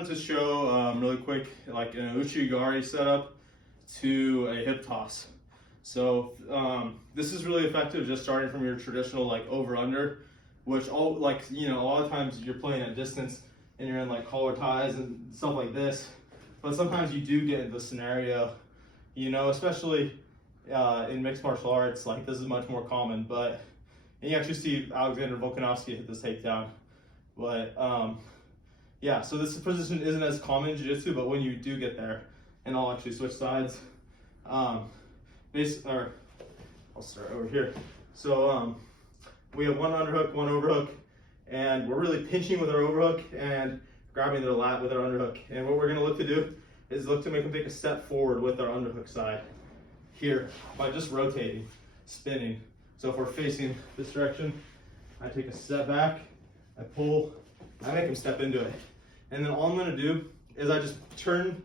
wanted to show really quick, like an Ouchi Gari setup to a hip toss. So this is really effective just starting from your traditional like over under, which all like, you know, a lot of times you're playing at distance and you're in like collar ties and stuff like this. But sometimes you do get the scenario, you know, especially in mixed martial arts, like this is much more common, but and you actually see Alexander Volkanovski hit this takedown. But yeah, so this position isn't as common in jiu-jitsu, but when you do get there, and I'll actually switch sides. I'll start over here. So we have one underhook, one overhook, and we're really pinching with our overhook and grabbing their lat with our underhook. And what we're gonna look to do is look to make them take a step forward with our underhook side here by just rotating, spinning. So if we're facing this direction, I take a step back, I pull, I make them step into it. And then all I'm gonna do is I just turn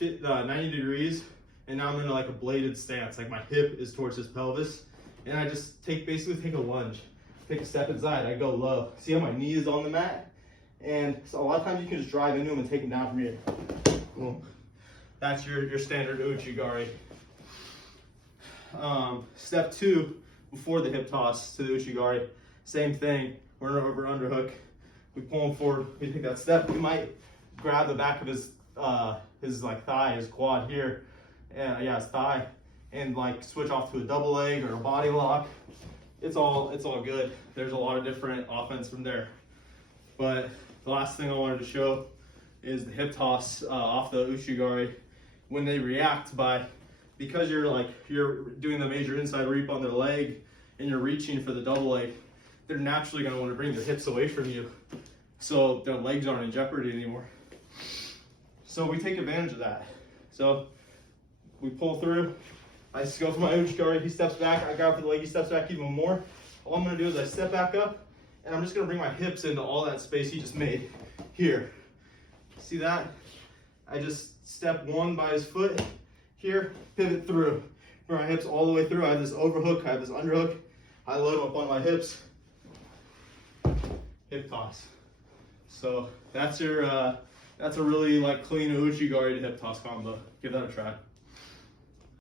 90 degrees, and now I'm in like a bladed stance, like my hip is towards his pelvis. And I just basically take a lunge, take a step inside, I go low. See how my knee is on the mat? And so a lot of times you can just drive into him and take him down from here. Boom. That's your standard Ouchi Gari. Step two, before the hip toss to the Ouchi Gari, same thing. We're over underhook. We pull him forward. We take that step. We might grab the back of his like thigh, his quad here, and yeah, his thigh, and like switch off to a double leg or a body lock. It's all good. There's a lot of different offense from there. But the last thing I wanted to show is the hip toss off the Ouchi Gari. When they react because you're doing the major inside reap on their leg and you're reaching for the double leg, they're naturally going to want to bring their hips away from you so their legs aren't in jeopardy anymore. So we take advantage of that. So we pull through. I just go for my Ouchi Gari. He steps back. I grab for the leg. He steps back even more. All I'm going to do is I step back up, and I'm just going to bring my hips into all that space he just made here. See that? I just step one by his foot here, pivot through. Bring my hips all the way through. I have this overhook. I have this underhook. I load him up on my hips. Hip toss. So that's a really like clean Ouchi Gari to hip toss combo. Give that a try.